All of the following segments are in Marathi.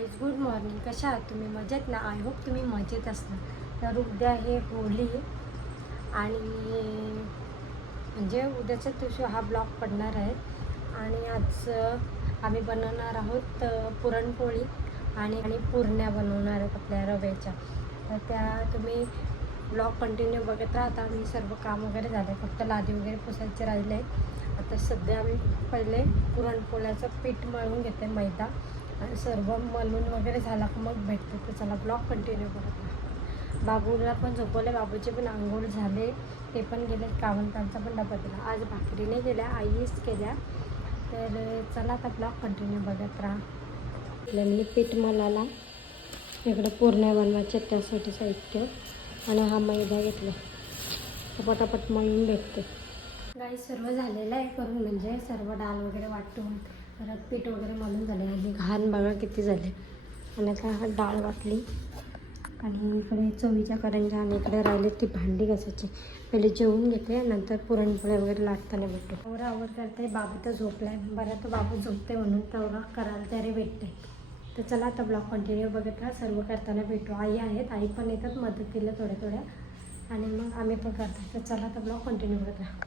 Guys, good morning. कशा आहात तुम्ही? मजेत ना? आय होप तुम्ही मजेत असणार. तर उद्या आहे होळी आणि म्हणजे उद्याच्या दिवशी हा ब्लॉग पडणार आहे. आणि आज आम्ही बनवणार आहोत पुरणपोळी आणि पुरण्या बनवणार आहेत आपल्या रव्याच्या. तर त्या तुम्ही ब्लॉग कंटिन्यू बघत राहता. आम्ही सर्व काम वगैरे झालं, फक्त लादी वगैरे पुसायचे राहिले आहे. आता सध्या आम्ही पहिले पुरणपोळ्याचं पीठ मळून घेते, मैदा आणि सर्व मलून वगैरे झाला की मग भेटते. तर चला ब्लॉग कंटिन्यू करत राहा. बाबूला पण झोपवले, बाबूचे पण आंघोळ झाले, ते पण गेले कामाला, त्यांचा पण डबा दिला. आज भाकरीने गेल्या, आईच केल्या. तर चला आता ब्लॉग कंटिन्यू बघत राहा. मी पीठ मळाला, इकडं पुरण्या बनवायचे त्यासाठी साहित्य, आणि हा मैदा घेतला. पटापट मळून भेटते. गाई सर्व झालेलं आहे करून, म्हणजे सर्व डाळ वगैरे वाटून परत पीठ वगैरे मळून झाले. आणि घाण बघा किती झाले. आणि आता डाळ वाटली आणि इकडे चवीच्या करंज्या, आणि इकडे राहिले ती भांडी घासायची. पहिले जेवून घेते, नंतर पुरणपोळ्या वगैरे लाटताना भेटतो. तेवढा आवर करते. बाबू तर झोपला आहे, बरं तर बाबू झोपते म्हणून तेवढा करायला तरी भेटते. तर चला आता ब्लॉग कंटिन्यू बघत राहा. सर्व करताना भेटू. आई आहेत, आई पण येतात मदतीला थोड्या आणि मग आम्ही पण करतो. तर चला आता ब्लॉग कंटिन्यू बघत राहा.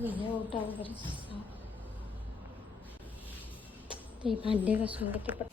गेले ओटा वगैरे ते भांडे घासून घेते.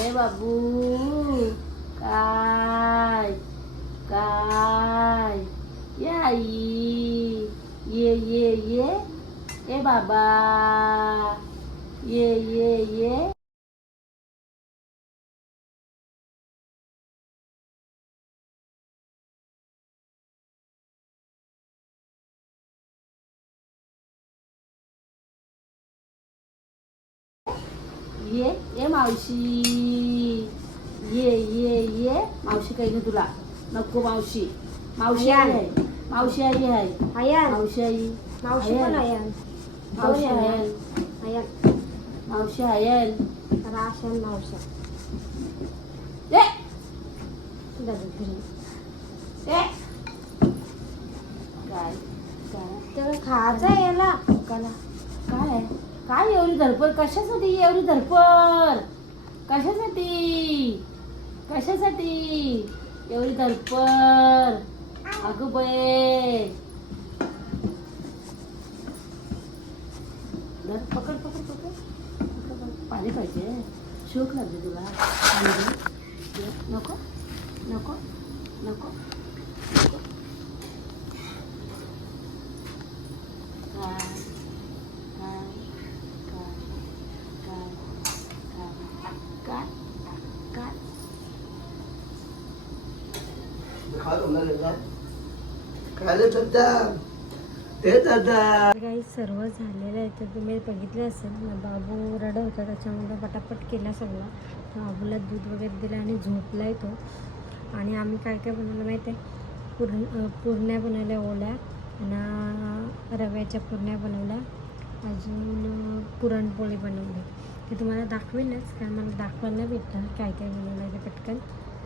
ए बाबू, काय काय ये आई, ये ए बाबा, ये ये मावशी, ये मावशी काही घे तुला. नको मावशी, मावशी आहे, मावशी आई आहे. आयन, मावशी आई, मावशी पण आयन, मावशी आहे, आयन, मावशी आहे. राशन मावशा. ए झाली तरी ए! काय काय तेव्हा खायचं आहे याला. काला काय आहे? काय एवढी धडपड कशासाठी? एवढी धडपड कशासाठी? कशासाठी एवढी धडपड? अगं बाई धर, पकड पकड पकड पकड. पाणी पाहिजे. शोक लागते तुला. पाणी दे. नको नको नको नको. काय काय काय काय काय काही सर्व झालेलं आहे तर तुम्ही बघितलं असेल ना. बाबू रडत होता त्याच्यामुळे पटापट केला सगळा. बाबूला दूध वगैरे दिलं आणि झोपला आहे तो. आणि आम्ही काय काय बनवलं माहिती आहे? पुरण्या बनवल्या ओल्या आणि रव्याच्या पुरण्या बनवल्या. अजून पुरणपोळी बनवली. ते तुम्हाला दाखवेलच, काय मला दाखवायला नाही भेटलं काय काय बनवलं आहे ते पटकन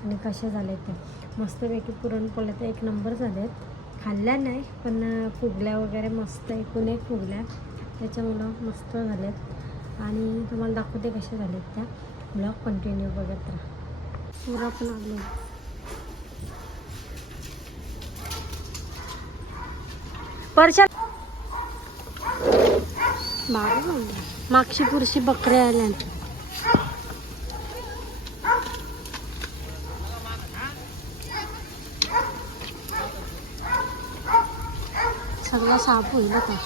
आणि कशा झाले ते. मस्तपैकी पुरणपोळ्या तर एक नंबर झाल्यात. खाल्ल्या नाही पण फुगल्या वगैरे मस्त एकूण एक फुगल्या. त्याच्यामुळं मस्त झाल्यात आणि तुम्हाला दाखवते कशा झाल्यात त्या. ब्लॉग कंटिन्यू बघत राहा. पुरा पण आलो परशा मागची पुरशी बकऱ्या आल्या. सगळा साफ होईल आता.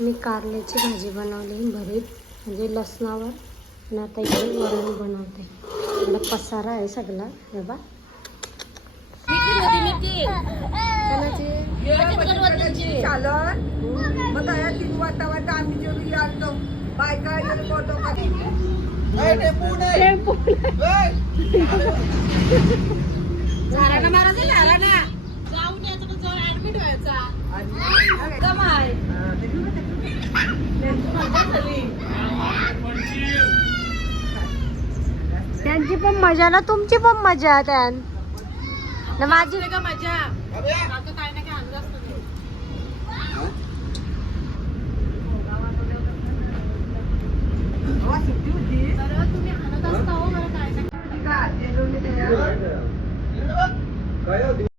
मी कारल्याची भाजी बनवली भरीत म्हणजे लसणावर. आणि आता इथे वरण बनवते. मला पसारा आहे सगळा. हे बा त्यांची पण मजा ना तुमची पण मजा त्यान ना माझी मजा. काय